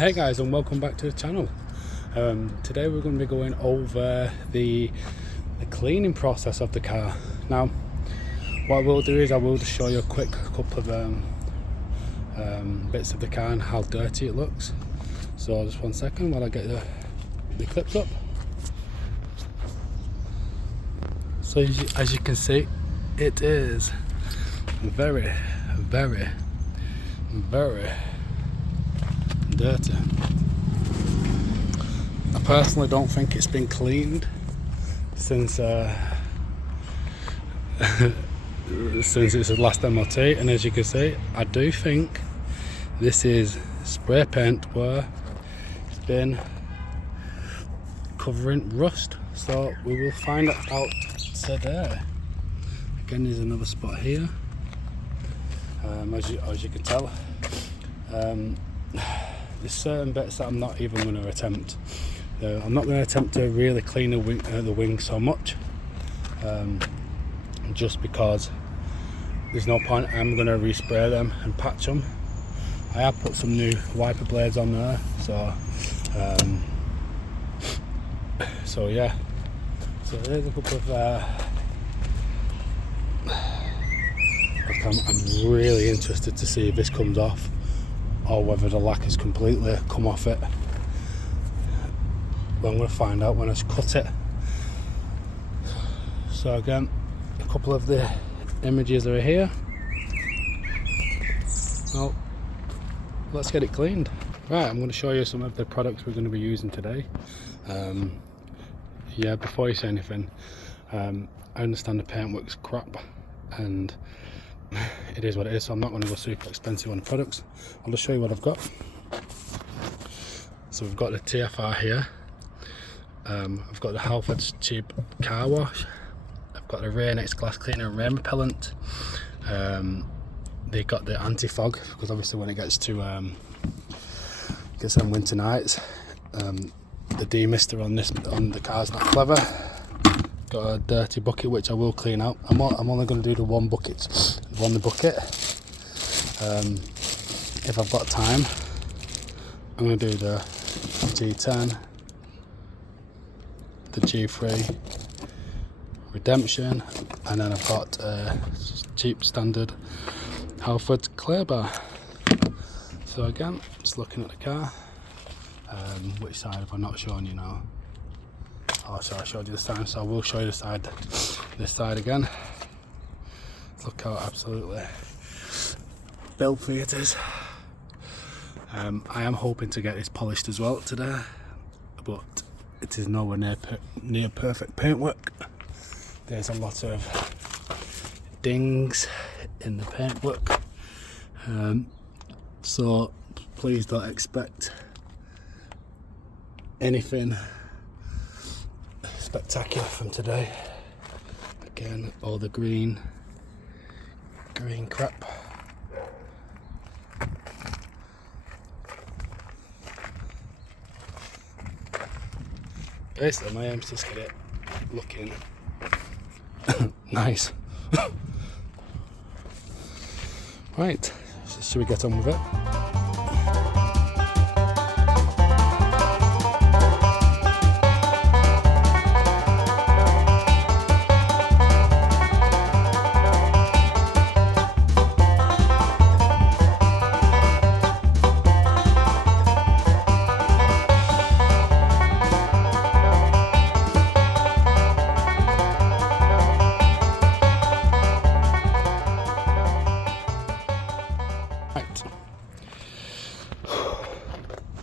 Hey guys, and welcome back to the channel. Today we're going to be going over the cleaning process of the car. Now what I will do is I will just show you a quick couple of bits of the car and how dirty it looks. So just 1 second while I get the clips up. So as you can see, it is very dirty. I personally don't think it's been cleaned since since its last MOT, and as you can see, I do think this is spray paint where it's been covering rust. So we will find out today. Again, there's another spot here. As you can tell, there's certain bits that I'm not even going to attempt. I'm not going to attempt to really clean the wing so much, just because there's no point. I'm going to respray them and patch them. I have put some new wiper blades on there, so yeah. So there's a couple of I'm really interested to see if this comes off or whether the lack has completely come off it. But I'm going to find out when I cut it. So again, a couple of the images are here. Well, let's get it cleaned. Right, I'm going to show you some of the products we're going to be using today. Yeah, before you say anything, I understand the paintwork's crap and it is what it is, so I'm not going to go super expensive on the products. I'll just show you what I've got. So we've got the TFR here. I've got the Halfords cheap car wash. I've got the Rain X glass cleaner and rain repellent. They got the anti-fog, because obviously when it gets to some winter nights, the demister on the car's not clever. Got a dirty bucket which I will clean out. I'm only going to do the one bucket. If I've got time, I'm going to do the G10, the G3 Redemption, and then I've got a cheap standard Halfords clear bar. So again, just looking at the car. Which side have I not shown you now? Oh, so I showed you this time, so I will show you this side again. Look how absolutely filthy it is. I am hoping to get this polished as well today, but it is nowhere near perfect paintwork. There's a lot of dings in the paintwork, so please don't expect anything spectacular from today. Again, all the green crap. Basically my aim is just to get it looking nice. Right, should we get on with it?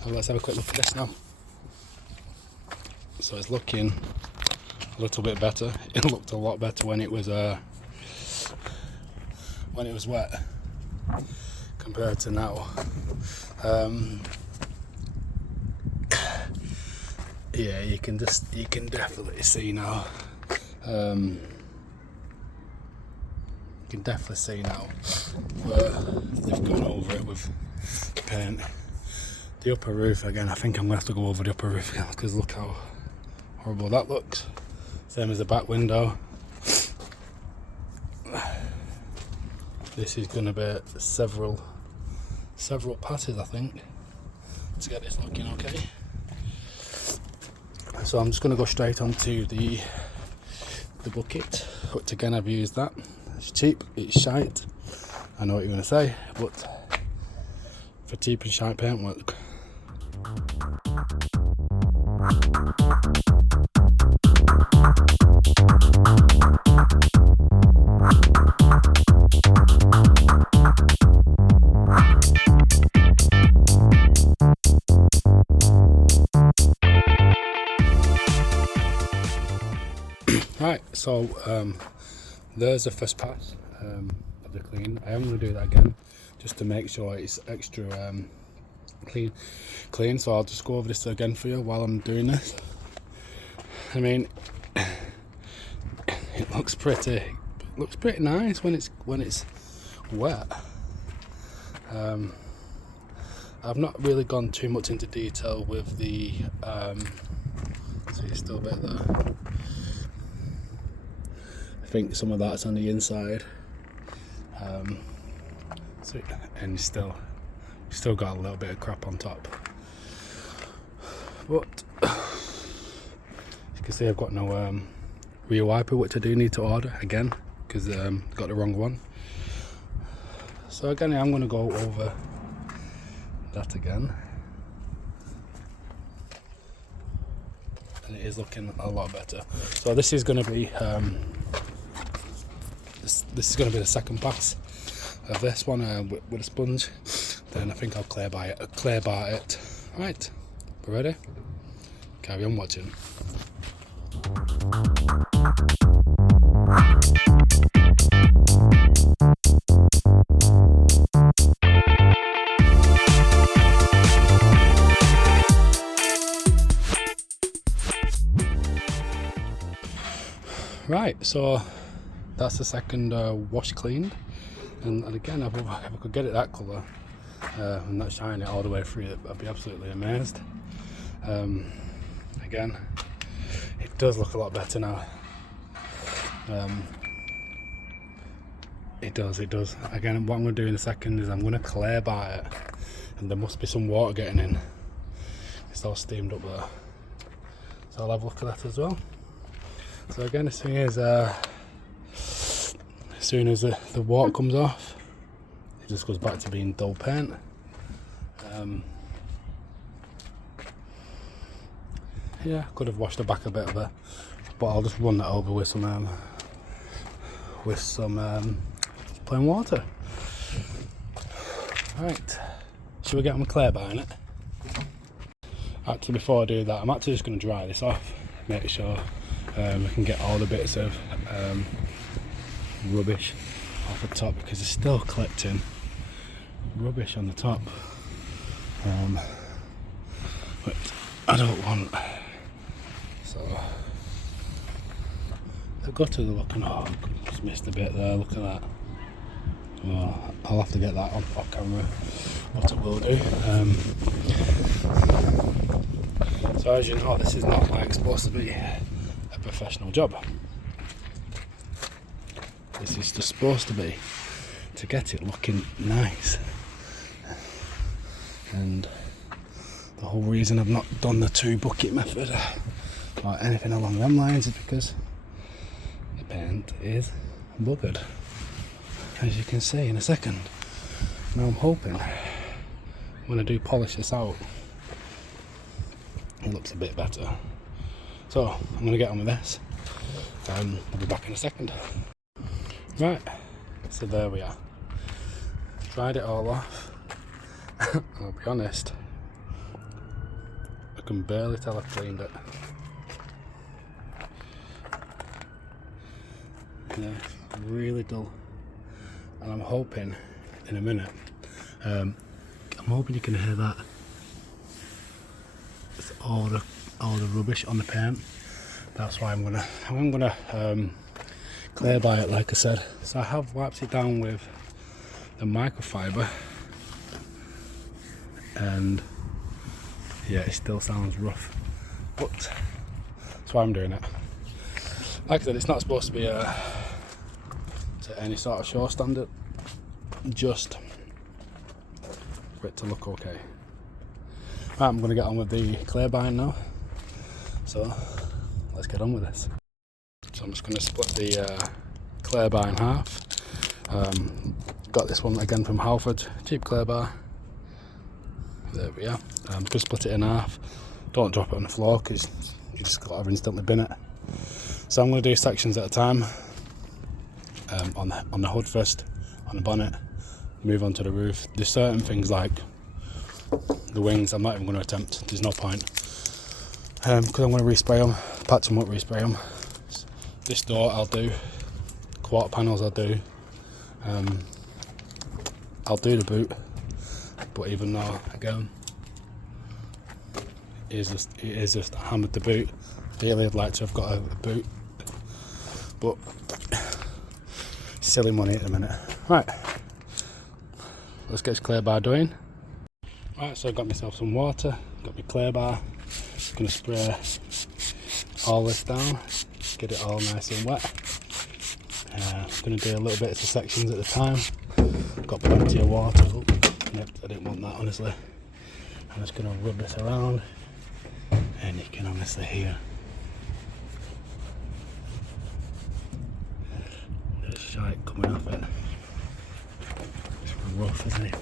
Let's have a quick look at this now. So it's looking a little bit better. It looked a lot better when it was wet compared to now. Yeah, you can definitely see now. You can definitely see now where they've gone over it with paint. The upper roof again, I think I'm going to have to go over the upper roof again, because look how horrible that looks. Same as the back window. This is going to be several passes, I think. to get this looking okay. So I'm just going to go straight onto the bucket, which again I've used that. It's cheap, it's shite, I know what you're going to say, but for cheap and shite paint work. Right, so there's the first pass of the clean. I am going to do that again just to make sure it's extra clean. So I'll just go over this again for you while I'm doing this. I mean, it looks pretty nice when it's wet. I've not really gone too much into detail with the so it's still a bit there. I think some of that's on the inside, and still got a little bit of crap on top. But you can see I've got no rear wiper, which I do need to order again because got the wrong one. So again, I'm going to go over that again, and it is looking a lot better. So this is going to be this is going to be the second pass of this one with a sponge. Then I think I'll clear bar it. Right, we're ready. Carry on watching. Right, so that's the second wash cleaned, and again, if I could get it that colour and not shine it all the way through, I'd be absolutely amazed. Again, it does look a lot better now. It does. Again, what I'm going to do in a second is I'm going to clear bar it, and there must be some water getting in. It's all steamed up there, so I'll have a look at that as well. So again, as soon as the water comes off, it just goes back to being dull paint. Yeah, could have washed the back a bit of it, but I'll just run that over with some plain water. Right, should we get on the clear bar in it? Actually, before I do that, I'm actually just going to dry this off, make sure we can get all the bits of rubbish off the top, because it's still collecting rubbish on the top, but I don't want. So the gutters are looking, oh, just missed a bit there, look at that. Well, I'll have to get that off camera, what I will do. So as you know, this is not like supposed to be a professional job. This is just supposed to be to get it looking nice, and the whole reason I've not done the 2 bucket method or anything along them lines is because the paint is buggered, as you can see in a second. Now I'm hoping when I do polish this out, it looks a bit better. So I'm going to get on with this, I'll be back in a second. Right, so there we are. Dried it all off. I'll be honest, I can barely tell I've cleaned it. Yeah, really dull. And I'm hoping in a minute, I'm hoping you can hear that. It's all the rubbish on the paint. That's why I'm gonna clear bar it, like I said. So I have wiped it down with the microfiber, and yeah, it still sounds rough, but that's why I'm doing it. Like I said, it's not supposed to be to any sort of show standard, just for it to look okay. Right, I'm going to get on with the clear buying now. So let's get on with this. So I'm just going to split the clear bar in half. Got this one again from Halford, cheap clear bar. There we are. I'm just split it in half. Don't drop it on the floor because you just got to instantly bin it. So I'm going to do sections at a time. On the hood first, on the bonnet, move on to the roof. There's certain things like the wings I'm not even going to attempt. There's no point because I'm going to respray them, patch them up, respray them. This door I'll do, quarter panels I'll do. I'll do the boot, but even though again it is just hammered the boot. Really, I'd like to have got a boot, but silly money at the minute. Right, let's get this clear bar doing. Right, so I got myself some water, got my clear bar. Gonna spray all this down, get it all nice and wet. Gonna do a little bit of sections at a time. Got plenty of water. Oh, yep, I didn't want that honestly. I'm just gonna rub this around, and you can honestly hear the shite coming off it. It's rough, isn't it?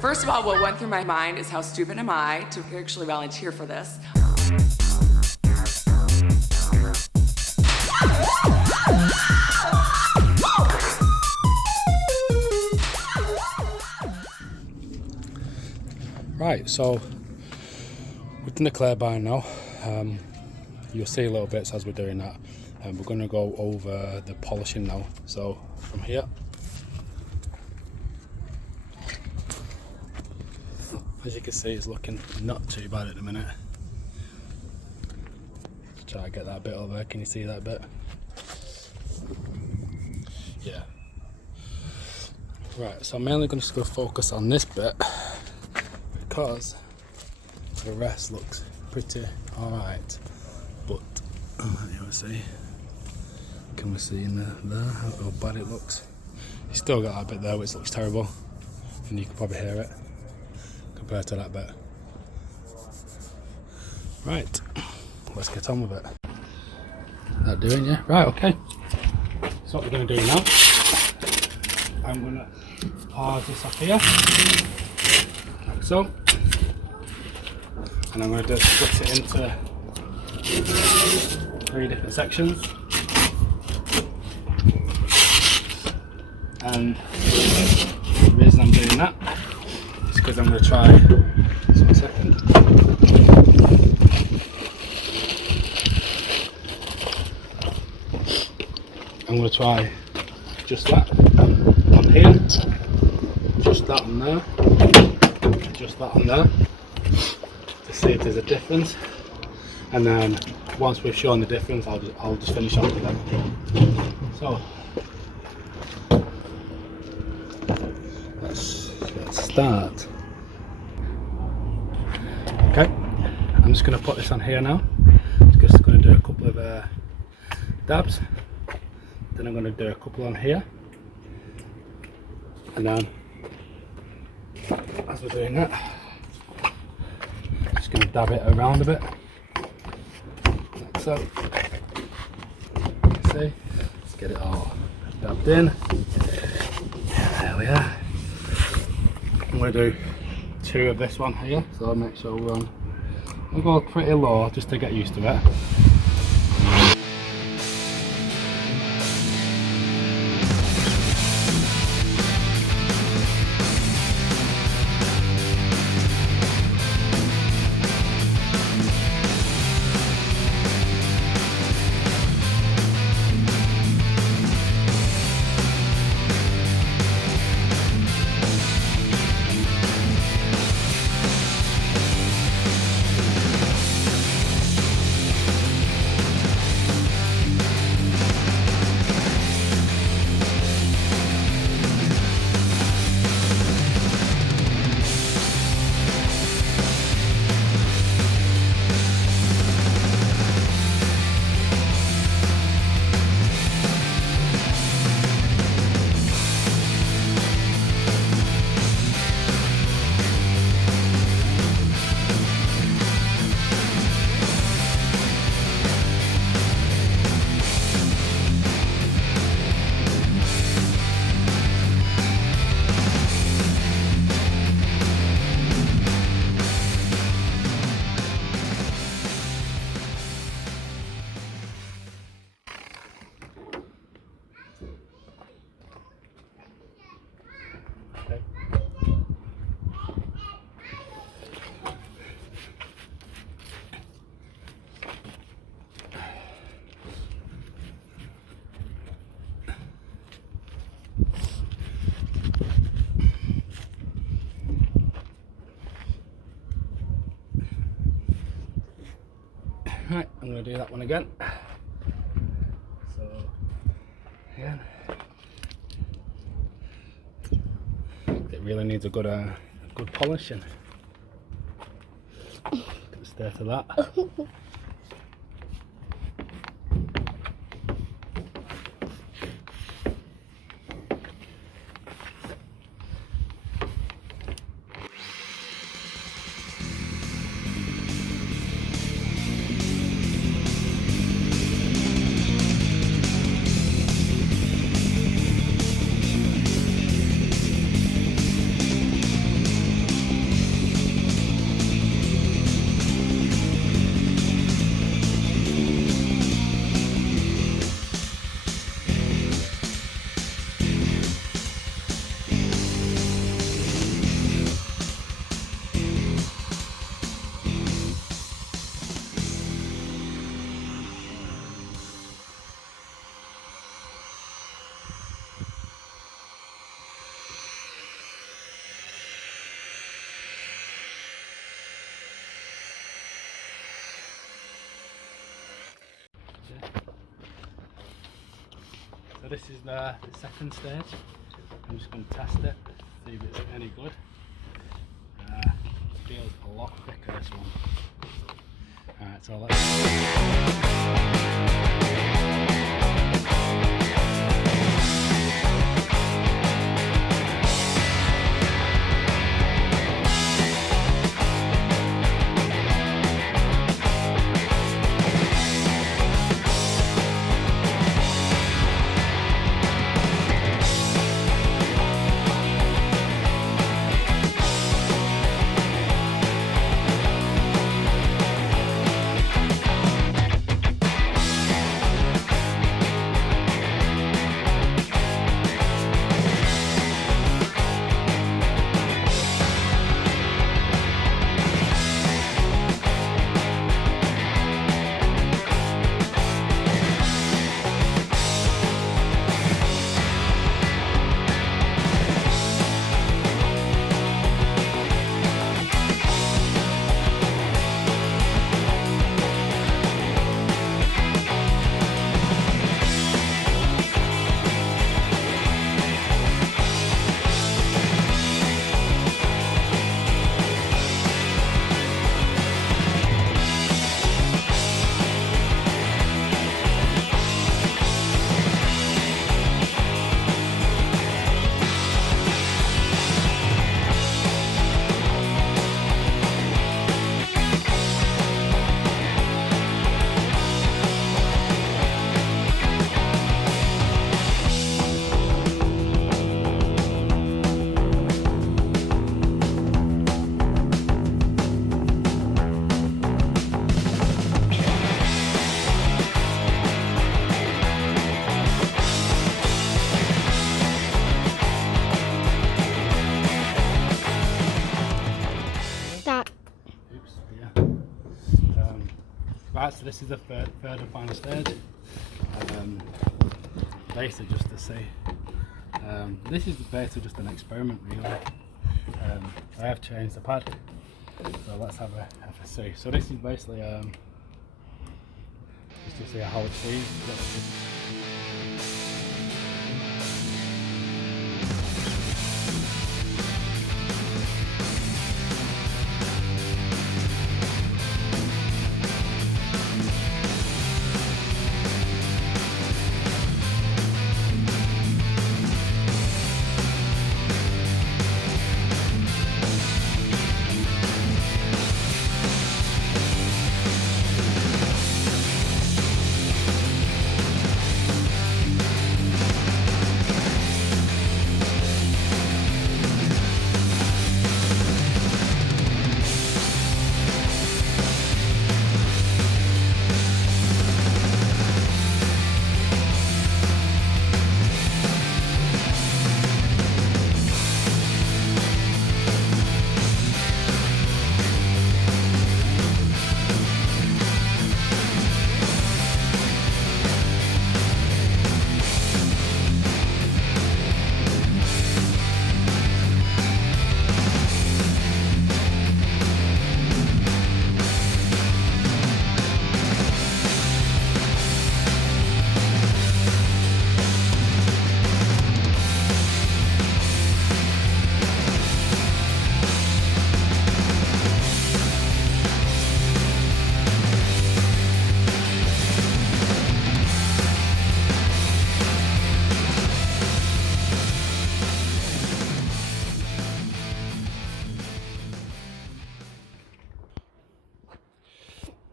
First of all, what went through my mind is how stupid am I to actually volunteer for this. Right, so we've done the clear bar now. You'll see a little bits as we're doing that. We're going to go over the polishing now. So from here, as you can see, it's looking not too bad at the minute. Let's try to get that bit over there. Can you see that bit? Yeah. Right, so I'm mainly going to focus on this bit because the rest looks pretty alright. But you want to see? Can we see in there how bad it looks? You still got that bit there which looks terrible, and you can probably hear it compared to that bit. Right, let's get on with it. That doing, yeah? Right, okay. So what we're going to do now, I'm going to pause this off here, like so, and I'm going to just split it into 3 different sections. And the reason I'm doing that is because I'm going to try, just 1 second. I'm going to try just that on here, just that on there, just that on there, to see if there's a difference. And then once we've shown the difference, I'll just finish off with them. So let's start. Okay, I'm just going to put this on here now. Just going to do a couple of dabs. Then I'm going to do a couple on here, and then as we're doing that, just going to dab it around a bit, like so. See, let's get it all dabbed in. There we are. I'm going to do 2 of this one here, so I'll make sure we'll go pretty low just to get used to it. Right, I'm going to do that one again. So, again. It really needs a good polishing. Look at the state of that. So this is the second stage. I'm just going to test it, see if it's any good. Feels a lot thicker, this one. Alright, so let's... Right, so this is the third and final stage. Basically just to see. This is basically just an experiment really. I have changed the pad, so let's have a see. So this is basically just to see how it sees.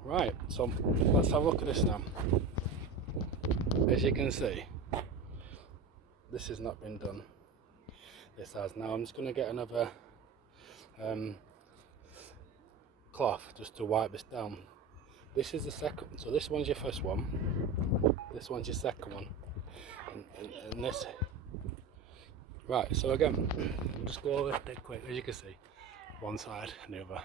Right, so let's have a look at this now. As you can see, this has not been done. This has. Now I'm just going to get another cloth just to wipe this down. This is the second, so this one's your first one, this one's your second one, and this. Right, so again, I'll just go over it dead quick. As you can see, one side and the other.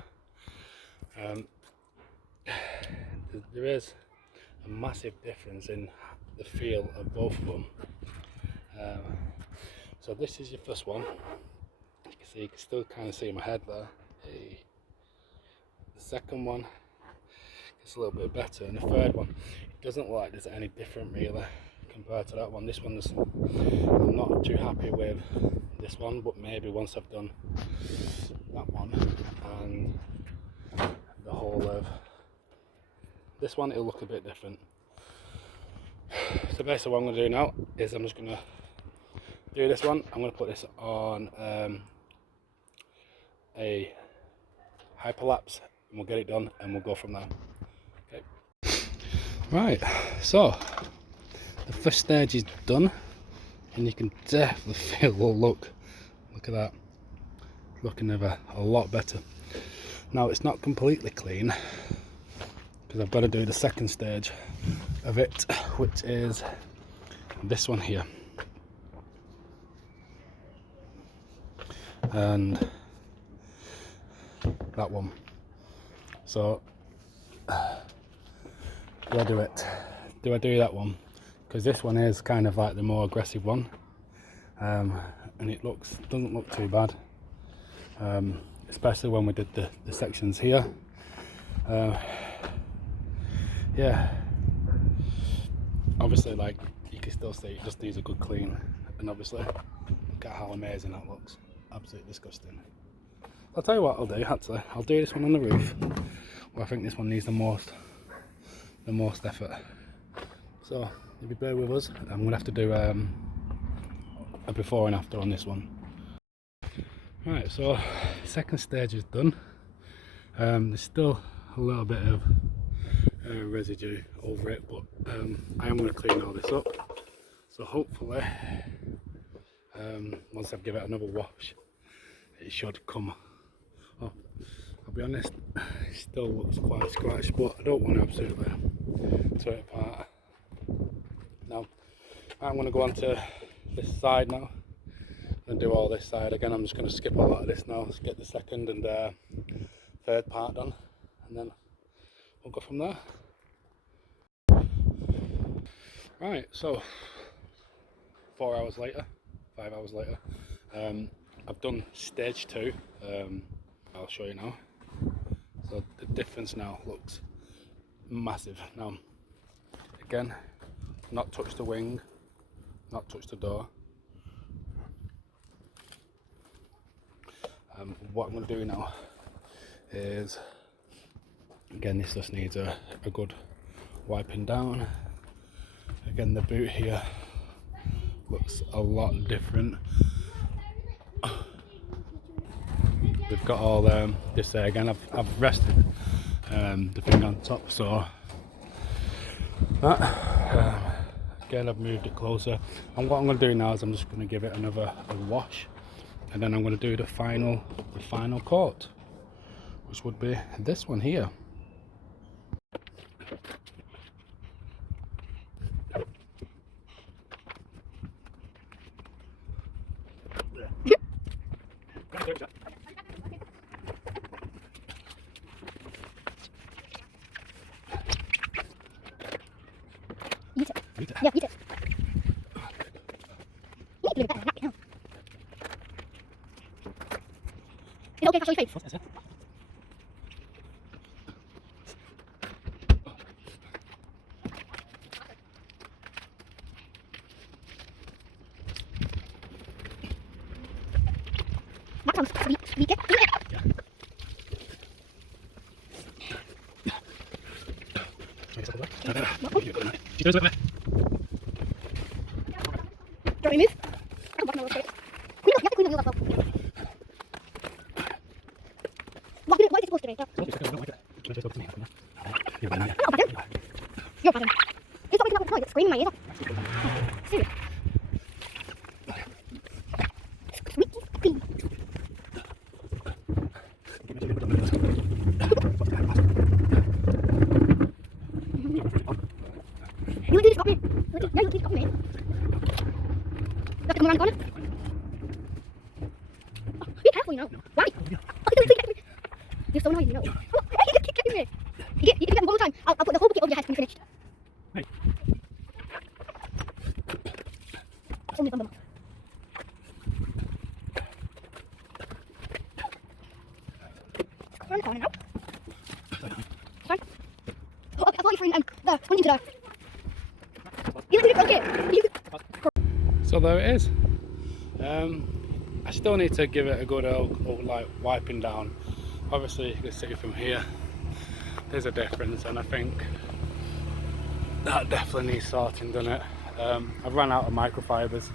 There is a massive difference in the feel of both of them. So this is your first one. You can see, you can still kind of see my head there. Hey. The second one is a little bit better, and the third one, it doesn't look like there's any different really compared to that one. This one, I'm not too happy with this one, but maybe once I've done that one and the whole of this one, it'll look a bit different. So basically what I'm going to do now is I'm just going to do this one. I'm going to put this on a hyperlapse, and we'll get it done and we'll go from there. Okay. Right, so the first stage is done, and you can definitely feel the look at that, looking a lot better. Now it's not completely clean because I've got to do the second stage of it, which is this one here, and that one. So do I do it? Do I do that one? Because this one is kind of like the more aggressive one, and it doesn't look too bad, especially when we did the sections here. Yeah, obviously, like, you can still see it just needs a good clean, and obviously look at how amazing that looks. Absolutely disgusting. I'll tell you what I'll do, actually. I'll do this one on the roof, where I think this one needs the most effort. So if you bear with us, I'm going to have to do a before and after on this one. Right, so second stage is done. There's still a little bit of residue over it, but I am going to clean all this up. So hopefully, once I've given it another wash, it should come. Oh, I'll be honest, it still looks quite scratched, but I don't want to absolutely tear it apart. Now, I'm going to go on to this side now and do all this side again. I'm just going to skip a lot of this now, let's get the second and third part done, and then we'll go from there. Right, so 4 hours later, 5 hours later, I've done stage 2. I'll show you now. So the difference now looks massive. Now, again, not touch the wing, not touch the door. What I'm going to do now is, again, this just needs a good wiping down. Again, the boot here looks a lot different. They've got all this there. Again, I've rested the thing on top, so that again, I've moved it closer, and what I'm going to do now is I'm just going to give it another wash, and then I'm going to do the final coat, which would be this one here. Eat it. Yeah, eat it. You need to leave it there. Is it okay if I show your face? What is it? That sounds sweet. Sweet. Yeah. She goes over there. Do you want me to move? I don't want to know what's going on. You have to clean the wheel as well. Why is it supposed to be? I don't like it. You're bad, aren't I'm not bad. You're bad. You stop making that noise. It's screaming in my ears. Serious. Squeaky squeaky. You want to stop me? No, you keep stopping me. You have to come around the corner. Be careful, you know. Why? You're so annoying, you know. You just keep getting me. You can get them one more time. I'll put the whole bucket over your head when you're finished. Hey. Only one more. Around the corner now. Fine. Oh, I thought you were in there, pointing to there. You didn't do it, okay. So there it is. I still need to give it a good old like wiping down. Obviously you can see from here there's a difference, and I think that definitely needs sorting, doesn't it? I've run out of microfibers.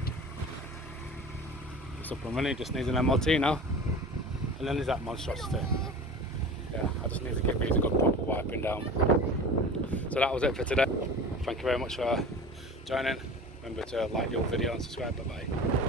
It's up and running, just needs an MOT now. And then there's that monstrosity. Yeah, I just need to give these a good proper wiping down. So that was it for today. Thank you very much for joining. Remember to like your video and subscribe. Bye bye.